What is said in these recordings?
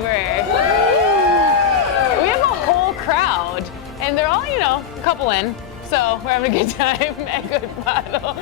crossover. We have a whole crowd, and they're all, a couple in, so we're having a good time at Good Bottle.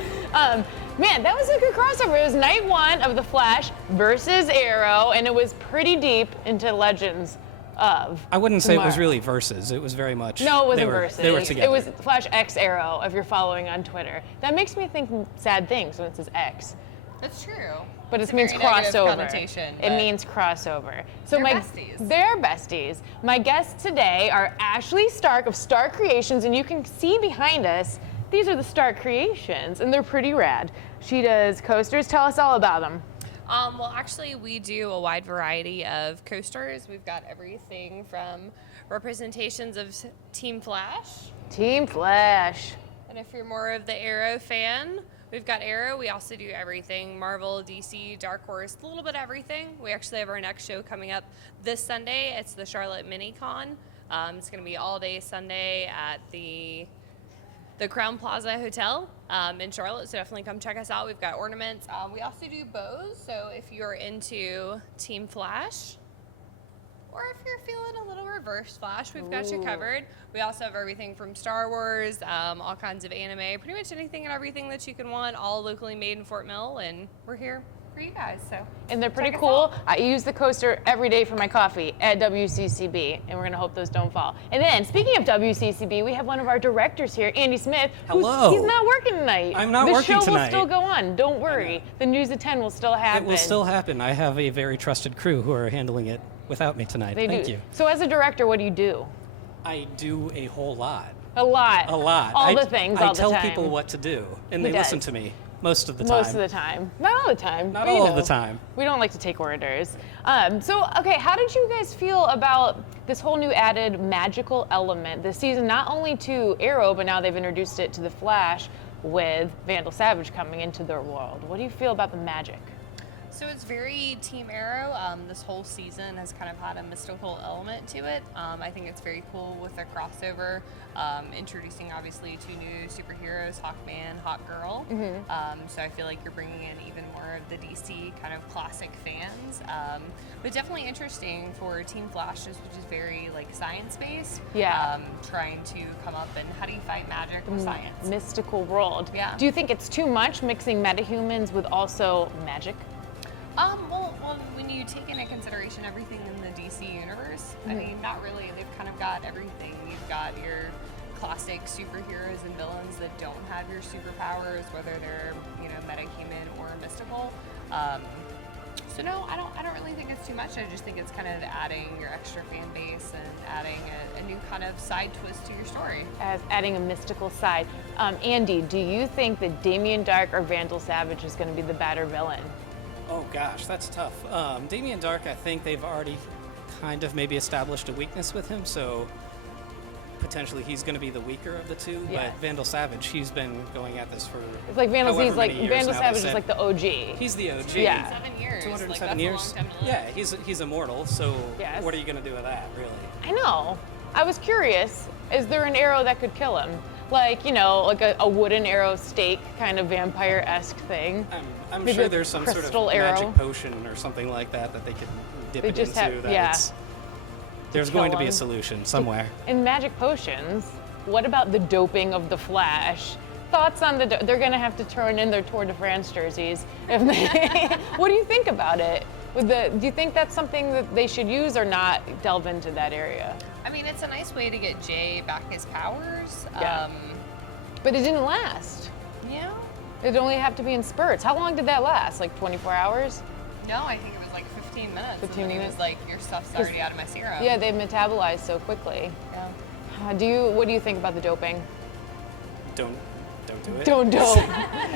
Man, that was a good crossover. It was night one of The Flash versus Arrow, and it was pretty deep into Legends of I wouldn't say tomorrow. it was really versus. It was very much. No, it wasn't versus. They were together. It was Flash X Arrow, if you're following on Twitter. That makes me think sad things when it says X. That's true. But It's it a means very negative crossover. connotation, It but means crossover. So they're besties. They're besties. My guests today are Ashley Stark of Stark Creations, and you can see behind us, these are the Stark Creations, and they're pretty rad. She does coasters. Tell us all about them. Well, actually, we do a wide variety of coasters. We've got everything from representations of Team Flash. Team Flash. And if you're more of the Arrow fan, we've got Arrow. We also do everything Marvel, DC, Dark Horse, a little bit of everything. We actually have our next show coming up this Sunday. It's the Charlotte Mini-Con. It's going to be all day Sunday at the Crown Plaza Hotel in Charlotte, so definitely come check us out. We've got ornaments. We also do bows, so if you're into Team Flash, or if you're feeling a little reverse Flash, we've got you covered. We also have everything from Star Wars, all kinds of anime, pretty much anything and everything that you can want, all locally made in Fort Mill, and we're here for you guys. So, And they're pretty check us cool. out. I use the coaster every day for my coffee at WCCB, and we're gonna hope those don't fall. And then, speaking of WCCB, we have one of our directors here, Andy Smith. Hello. He's not working tonight. I'm not the working show tonight. will still go on. Don't worry. The News at 10 will still happen. It will still happen. I have a very trusted crew who are handling it without me tonight. They Thank do. you. So as a director, what do you do? I do a whole lot. A lot. A lot. All the things, all the time. I tell people what to do, and He they listen does. to me most of the time. Most of the time. Not all the time. Not but, all of the time. We don't like to take orders. Okay, how did you guys feel about this whole new added magical element this season, not only to Arrow, but now they've introduced it to The Flash with Vandal Savage coming into their world? What do you feel about the magic? So it's very Team Arrow. This whole season has kind of had a mystical element to it. I think it's very cool with a crossover, introducing obviously two new superheroes, Hawkman, Hawkgirl. So I feel like you're bringing in even more of the DC kind of classic fans. But definitely interesting for Team Flash, which is very like science-based. Yeah. Trying to come up and how do you fight magic with science? Mystical world. Yeah. Do you think it's too much mixing metahumans with also magic? Well, when you take into consideration everything in the DC universe, I mean, not really. They've kind of got everything. You've got your classic superheroes and villains that don't have your superpowers, whether they're, metahuman or mystical. So no, I don't really think it's too much. I just think it's kind of adding your extra fan base and adding a new kind of side twist to your story. As adding a mystical side. Andy, do you think that Damien Dark or Vandal Savage is going to be the better villain? Oh gosh, that's tough. Damien Dark, I think they've already kind of maybe established a weakness with him, so potentially he's going to be the weaker of the two. Yes. But Vandal Savage, he's been going at this for It's like Vandal however Z's like many years Vandal now, Savage they is said. like the OG. He's the OG. Yeah. 7 years. 207 like, that's years. A long time to live. Yeah, he's immortal. So Yes. what are you going to do with that, really? I know. I was curious. Is there an arrow that could kill him? Like, like a wooden arrow stake kind of vampire-esque thing. I'm Maybe sure a there's some sort of crystal arrow. magic potion or something like that they could dip They it just into. have- that yeah. There's kill going to be him. a solution somewhere. In magic potions, what about the doping of the Flash? Thoughts on they're going to have to turn in their Tour de France jerseys. If they, what do you think about it? Do you think that's something that they should use or not delve into that area? I mean, it's a nice way to get Jay back his powers. Yeah. But it didn't last. Yeah. It'd only have to be in spurts. How long did that last? Like 24 hours? No, I think it was like 15 minutes. 15 and then he minutes? was like, your stuff's already out of my serum. Yeah, they metabolize so quickly. Yeah. What do you think about the doping? Don't do it. Don't dope.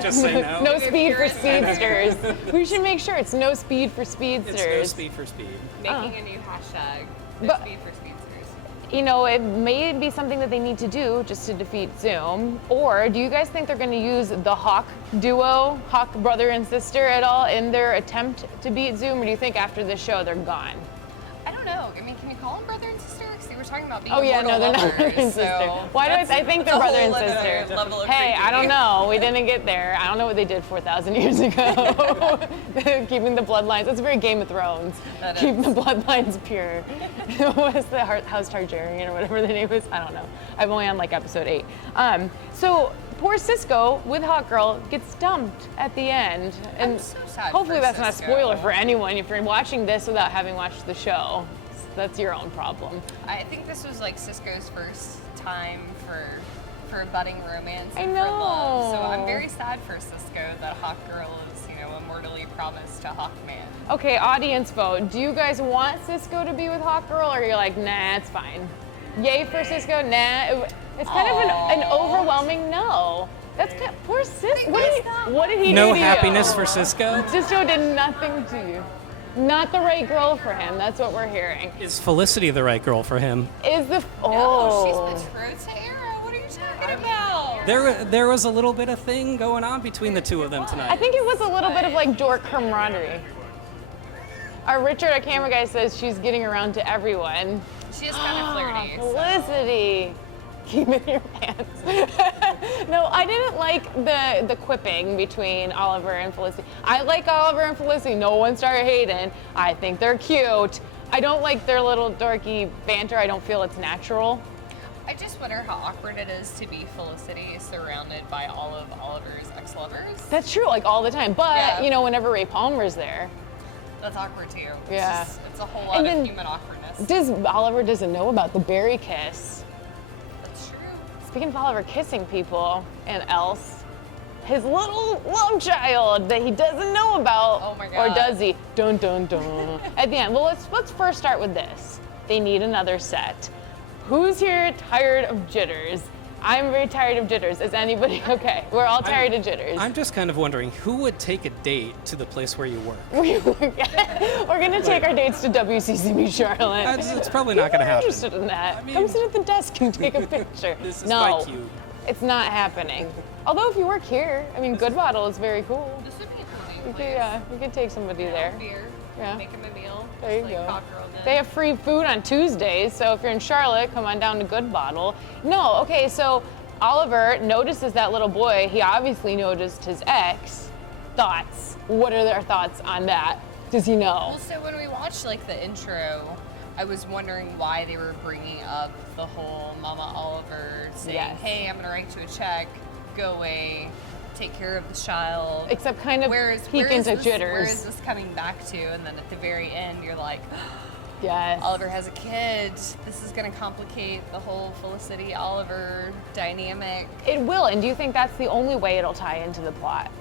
Just say no. No speed for Purist member. speedsters. We should make sure it's no speed for speedsters. It's no speed for speed. Making a new hashtag. No But- speed for speedsters. It may be something that they need to do just to defeat Zoom. Or do you guys think they're going to use the Hawk duo, Hawk brother and sister at all in their attempt to beat Zoom? Or do you think after this show they're gone? I don't know. I mean, can you call them brother and sister? Because they were talking about being Oh yeah, no, they're not brother and sister. So Why do I think they're brother and sister? Level of Hey, I creepy. don't know. We didn't get there. I don't know what they did 4,000 years ago. Keeping the bloodlines. It's very Game of Thrones. That Keep is. the bloodlines pure. What's the House Targaryen or whatever the name is? I don't know. I'm only on like episode 8. So poor Cisco with Hot Girl gets dumped at the end. And I'm so sad hopefully for that's not a Cisco. spoiler for anyone if you're watching this without having watched the show. That's your own problem. I think this was like Cisco's first time for a budding romance I and for love. So know. I'm very sad for Cisco that Hawk Girl is, immortally promised to Hawkman. Okay, audience vote. Do you guys want Cisco to be with Hawk Girl, or you're like, nah, it's fine? Yay for Cisco, nah. It's kind of an overwhelming no. That's kind poor Cisco. What did he do No to happiness you? for Cisco. Cisco did nothing to you. Not the right girl for him. That's what we're hearing. Is Felicity the right girl for him? Is the Oh, she's betrothed to Arrow. What are you talking about? There was a little bit of thing going on between the two of them tonight. I think it was a little bit of like dork camaraderie. Our Richard, our camera guy, says she's getting around to everyone. She is kind of flirty. so- Felicity, keep it in your pants. No, I didn't like the quipping between Oliver and Felicity. I like Oliver and Felicity. No one started hating. I think they're cute. I don't like their little dorky banter. I don't feel it's natural. I just wonder how awkward it is to be Felicity surrounded by all of Oliver's ex-lovers. That's true, like all the time. But, Yeah. whenever Ray Palmer's there, That's awkward too. Yeah. It's a whole lot And then- of human awkwardness. Oliver doesn't know about the berry kiss. That's true. Speaking of Oliver kissing people and else, his little love child that he doesn't know about. Oh my Or God. does he? Dun dun dun. At the end. Well, let's first start with this. They need another set. Who's here tired of jitters? I'm very tired of jitters. Is anybody okay? We're all tired of jitters. I'm just kind of wondering who would take a date to the place where you work. We're gonna take our dates to WCCB Charlotte. It's probably not going to We're happen. interested in that. I mean- Come sit at the desk and take a picture. This is no, my cue. it's not happening. Although if you work here, Good Bottle is very cool. This would be a cool We name, could, yeah, we could take somebody there. Beer. Yeah. Make him a meal. There you just go. like Hot Girl did. They have free food on Tuesdays, so if you're in Charlotte, come on down to Good Bottle. No, okay, so Oliver notices that little boy. He obviously noticed his ex. Thoughts? What are their thoughts on that? Does he know? Well, so when we watched like the intro, I was wondering why they were bringing up the whole Mama Oliver saying, Yes. "Hey, I'm gonna write you a check. Go away. Take care of the child." Except kind of where is peek into this, jitters. Where is this coming back to? And then at the very end, you're like, Yes. Oliver has a kid. This is going to complicate the whole Felicity Oliver dynamic. It will, and do you think that's the only way it'll tie into the plot?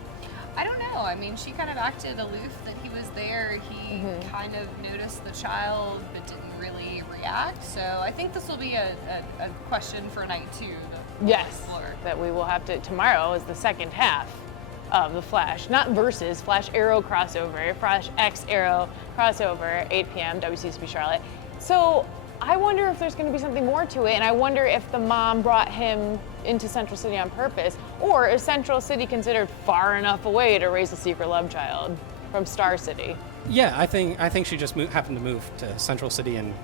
I don't know. I mean, she kind of acted aloof that he was there. He kind of noticed the child but didn't really react. So I think this will be a question for night 2. To Yes, explore. that we will have to. Tomorrow is the second half of the Flash, not versus Flash Arrow crossover, Flash X Arrow crossover, 8 p.m. WCCB Charlotte. So I wonder if there's going to be something more to it, and I wonder if the mom brought him into Central City on purpose, or is Central City considered far enough away to raise a secret love child from Star City? Yeah, I think she just happened to move to Central City and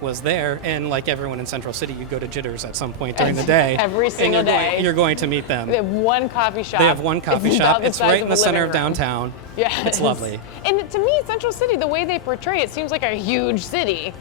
was there. And like everyone in Central City, you go to Jitters at some point during the day. Every single day. You're going to meet them. They have one coffee shop. They have one coffee It's shop. about the It's size right of in the a center living of room. downtown. Yeah, It's lovely. And to me, Central City, the way they portray it, seems like a huge city,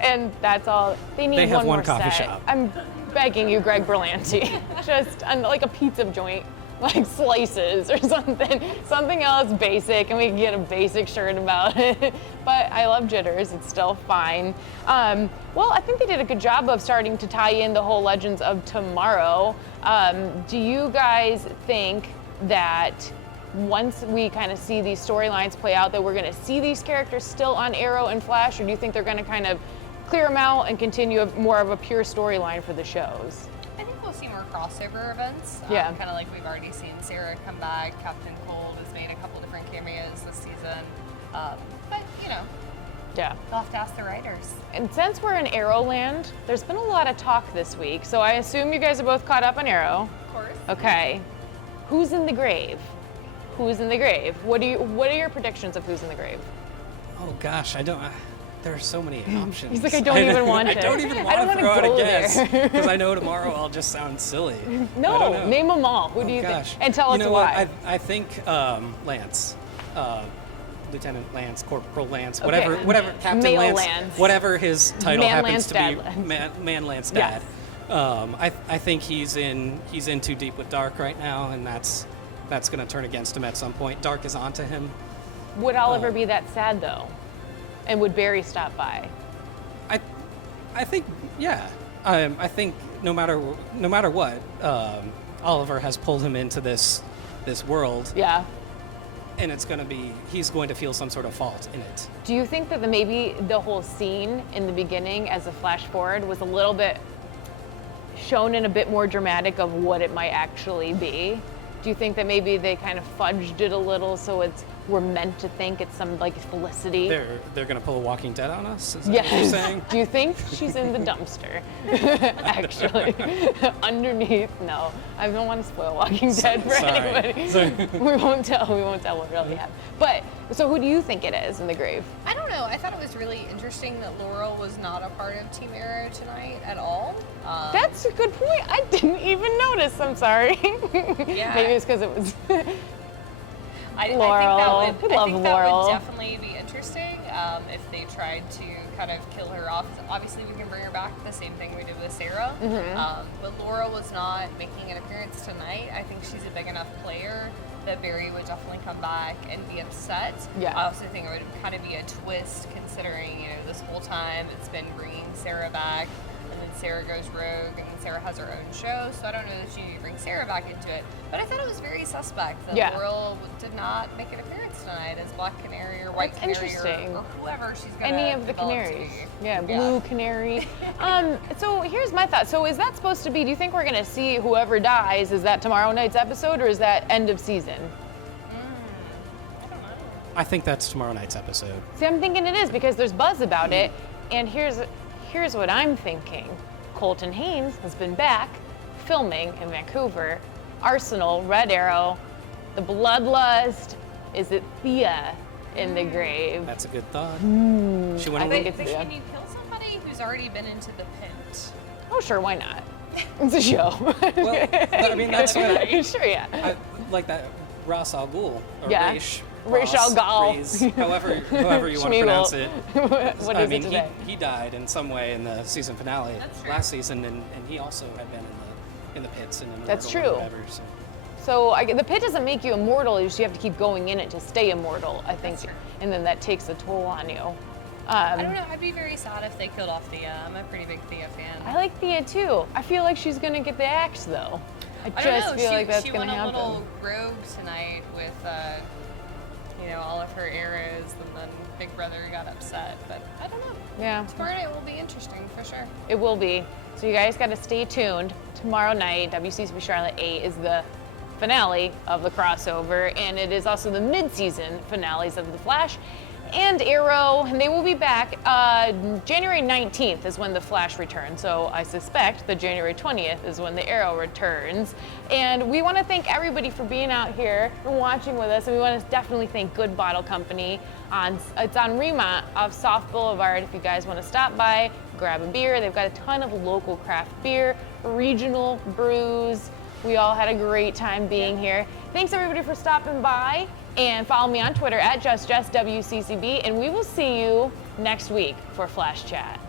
and that's all they need. They have one more coffee set. shop. I'm begging you, Greg Berlanti, just like a pizza joint, like slices or something else basic, and we can get a basic shirt about it. But I love Jitters; it's still fine. Well, I think they did a good job of starting to tie in the whole Legends of Tomorrow. Do you guys think that once we kind of see these storylines play out, that we're going to see these characters still on Arrow and Flash, or do you think they're going to kind of clear them out and continue more of a pure storyline for the shows? I think we'll see more crossover events. Yeah. Kind of like we've already seen Sarah come back. Captain Cold has made a couple different cameos this season. But, Yeah. they'll have to ask the writers. And since we're in Arrowland, there's been a lot of talk this week, so I assume you guys are both caught up on Arrow. Of course. Okay. Who's in the grave? Who's in the grave? What are your predictions of who's in the grave? Oh gosh, I don't. there are so many options. He's like, I don't even want to. I don't even I want don't to wanna throw out go a guess there. because I know tomorrow I'll just sound silly. I don't No, know. name them all. Who do you Gosh. think? And tell You us know why. what? I think Lance, Lieutenant Lance, Corporal Lance, Okay. whatever, Captain Male Lance, Lance. whatever his title Man happens Lance, to Dad be, Lance. Man Lance Yes. Dad. I think he's in too deep with Dark right now, and that's going to turn against him at some point. Dark is onto him. Would Oliver be that sad though? And would Barry stop by? I think, yeah. I think no matter what, Oliver has pulled him into this world, Yeah. and he's going to feel some sort of fault in it. Do you think that maybe the whole scene in the beginning as a flash forward was a little bit shown in a bit more dramatic of what it might actually be? Do you think that maybe they kind of fudged it a little so we're meant to think it's some like Felicity? They're going to pull a Walking Dead on us? Is that what you're Yes. saying? Do you think she's in the dumpster? Actually, underneath. No, I don't want to spoil Walking Dead for Sorry. anybody. Sorry. We won't tell what really happened. But so, who do you think it is in the grave? I don't know. I thought it was really interesting that Laurel was not a part of Team Arrow tonight at all. That's a good point. I didn't even notice. I'm sorry. Yeah. Maybe it's because it was. I We think that love Laurel. would definitely be interesting if they tried to kind of kill her off. Obviously, we can bring her back the same thing we did with Sarah. But Laurel was not making an appearance tonight. I think she's a big enough player that Barry would definitely come back and be upset. Yeah. I also think it would kind of be a twist considering, this whole time it's been bringing Sarah back. And then Sarah goes rogue, and then Sarah has her own show. So I don't know that you need to bring Sarah back into it. But I thought it was very suspect that Yeah. Laurel did not make an appearance tonight as Black Canary or White That's Canary interesting. or whoever she's going to Any of the canaries. Yeah, blue canary. So here's my thought. So is that supposed to be, do you think we're going to see whoever dies? Is that tomorrow night's episode or is that end of season? I don't know. I think that's tomorrow night's episode. See, I'm thinking it is because there's buzz about it. And here's what I'm thinking. Colton Haynes has been back filming in Vancouver. Arsenal, Red Arrow, the Bloodlust. Is it Thea in the grave? That's a good thought. She went I a think little. it's- Can you kill somebody who's already been into the pit? Oh, sure, why not? It's a show. Well, I mean, that's what Sure, yeah. I like that Ras Al Ghul, or Yeah. Ra's al Ghul. Rees, however you want to Schmeagol. pronounce it. What I is mean, it today? he died in some way in the season finale That's true. last season, and he also had been in the pits and That's immortal or true. whatever. So. So the pit doesn't make you immortal. You just have to keep going in it to stay immortal, I think. That's true. And then that takes a toll on you. I don't know. I'd be very sad if they killed off Thea. I'm a pretty big Thea fan. I like Thea too. I feel like she's gonna get the axe though. I I don't just know. feel like that's she gonna went happen. a little rogue tonight with, all of her arrows, and then Big Brother got upset. But I don't know. Yeah, Tomorrow night will be interesting for sure. it will be. So you guys gotta stay tuned. Tomorrow night, WCCB Charlotte 8 is the finale of the crossover, and it is also the mid-season finales of The Flash and Arrow, and they will be back. January 19th is when The Flash returns, so I suspect that January 20th is when the Arrow returns. And we want to thank everybody for being out here and watching with us, and we want to definitely thank Good Bottle Company. It's on Remont off South Boulevard. If you guys want to stop by, grab a beer. They've got a ton of local craft beer, regional brews. We all had a great time being here. Thanks everybody for stopping by, and follow me on Twitter at JustJessWCCB, and we will see you next week for Flash Chat.